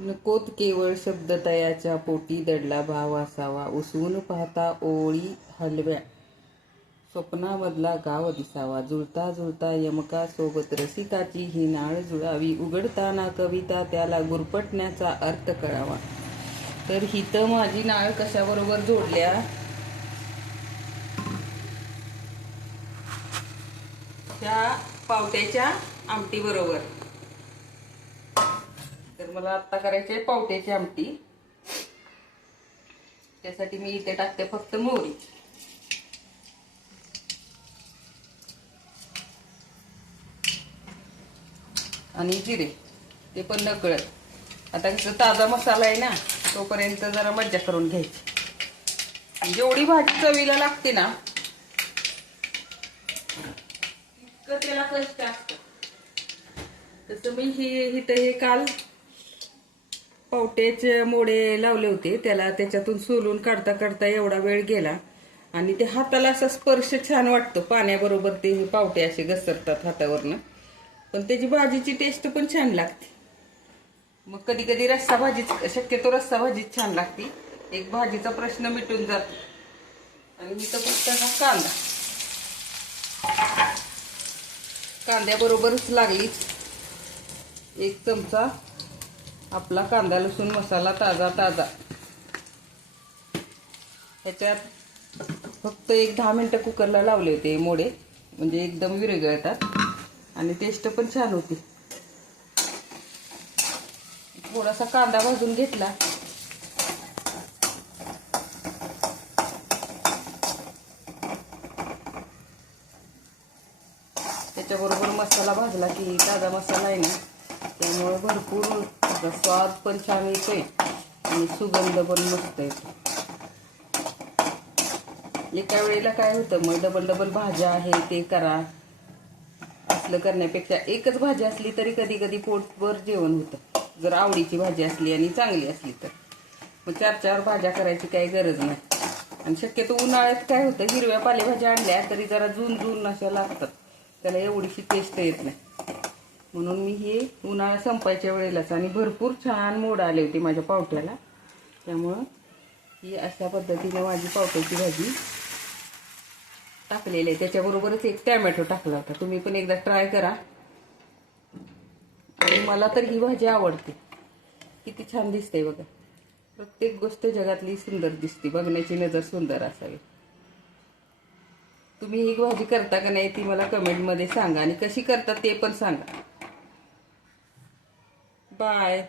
नकोत केवळ शब्द तयाच्या पोटी दडला भाव असावा. उसवून पाहता ओळी हलव्या स्वप्नामधला गाव दिसावा. जुळता जुळता यमका सोबत रसिकाची ही नाळ जुळावी. उघडताना कविता त्याला गुरफटण्याचा अर्थ कळावा. तर ही तर माझी नाळ कशाबरोबर जोडल्या, त्या पावट्याच्या आमटी बरोबर. तर मला आता करायची आहे पावट्याची आमटी. त्यासाठी मी इथे टाकते फक्त मोहरी. आणि जिरे, ते पण नकळत. आता कसं ताजा मसाला आहे ना, तोपर्यंत जरा मज्जा करून घ्यायची. जेवढी भाजी चवीला लागते ना इतकं त्याला कष्ट असतं. तसं मी हे काल पावट्याचे मोडे लावले होते. त्याच्यातून सोलून काढता काढता एवढा वेळ गेला. आणि ते हाताला असा स्पर्श छान वाटतो. पाण्याबरोबर ते पावटे असे घसरतात हातावरनं. पण त्याची भाजीची टेस्ट पण छान लागते. मग कधी कधी रस्सा भाजी, शक्यतो रस्सा भाजीच छान लागते. एक भाजीचा प्रश्न मिटून जातो. आणि मी तर फक्त हा कांद्याबरोबरच लागलीच एक चमचा आपला कांदा लसूण मसाला ताजा ताजा. ह्याच्यात फक्त एक 10 मिनिटं कुकरला लावले होते मोडे, म्हणजे एकदम विरघळतात आणि टेस्ट पण छान होती. थोडासा कांदा भाजून घेतला. त्याच्याबरोबर मसाला भाजला की, ताजा मसाला आहे ना, त्यामुळे भरपूर स्वाद पण छान येतोय आणि सुगंध पण मस्त येतो. एका वेळेला काय होतं, मग डबल डबल भाज्या आहे ते करा. असलं करण्यापेक्षा एकच भाजी असली तरी कधी कधी पोटभर जेवण होतं, जर आवडीची भाजी असली आणि चांगली असली तर. मग 4-4 भाज्या करायची काही गरज नाही. आणि शक्यतो उन्हाळ्यात काय होतं, हिरव्या पालेभाज्या आणल्या तरी जरा जून अशा लागतात, त्याला एवढीशी टेस्ट येत नाही. म्हणून मी हे उन्हाळा संपायच्या वेळेलाच, आणि भरपूर छान मोड आले होते माझ्या पावट्याला, त्यामुळं ही अशा पद्धतीने माझी पावट्याची भाजी टाकलेली आहे. त्याच्याबरोबरच एक टॅमॅटो टाकला होता. तुम्ही पण एकदा ट्राय करा. आणि मला तर ही भाजी आवडते. किती छान दिसते बघा. प्रत्येक गोष्ट जगातली सुंदर दिसते, बघण्याची नजर सुंदर असावी. तुम्ही ही भाजी करता का नाही ती मला कमेंटमध्ये सांगा, आणि कशी करता ते पण सांगा. बाय.